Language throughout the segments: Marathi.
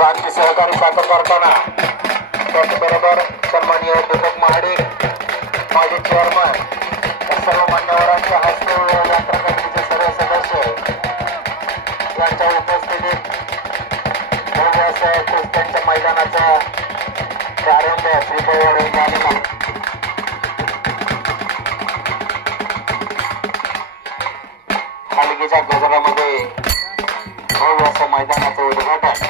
क्रांती सहकारी साखर कारखाना त्याचबरोबर सन्माननीय दीपक महाडिक माजी चेअरमन सर्व मान्यवरांच्या हस्ते यात्रा कमिटीचे सर्व सदस्य यांच्या उपस्थितीत भव्य असं कुस्त्यांच्या मैदानाचा प्रारंभ श्रीपवार झालेला. हलगीच्या गजरामध्ये भव्य असं मैदानाचं उद्घाटन.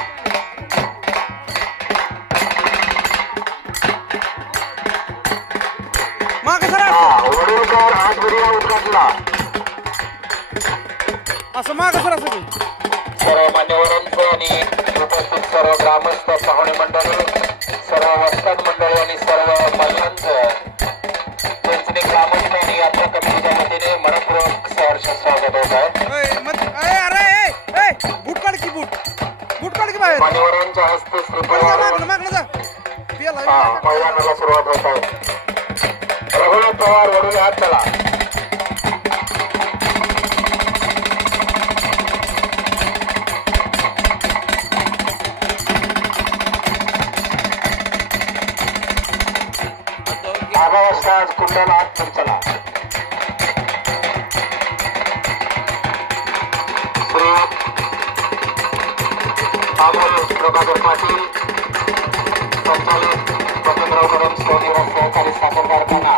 वडीलकर आजवरी उद्घाटला. असं माग सर असं सर्व मान्यवरांचं आणि उपस्थित सर्व ग्रामस्थ पाहुणे मंडळी सर्व वस्ताद मंडळी आणि सर्व महिलांचं चिंचणी ग्रामस्थ आणि यात्रा कमिटीच्या वतीने मनपूर्वक सहर्ष स्वागत होत आहे. बूट काढ की बूट काढ की बाहेर मान्यवरांच्या हस्ते श्रीपवार मैदानाला सुरुवात होत आहे. रघुनाथ पवार वडून हात चला. वाजता कुंडाला हात चला. श्री अमोल प्रभाकर पाटील संचालित पतंगराव कदम सोनेराव सहकारी साखर कारखाना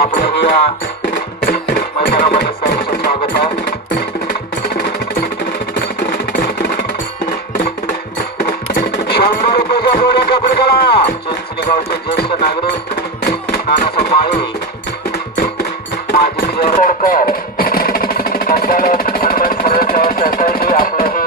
आपलं या मैदानामध्ये सहर्ष स्वागत आहे. ₹100 जोड्या कपडे करा. चिंचणी गावचे ज्येष्ठ नागरिक नानासाहेब माळी माजी चेअरमन संचालक सोसायटी आपलं हे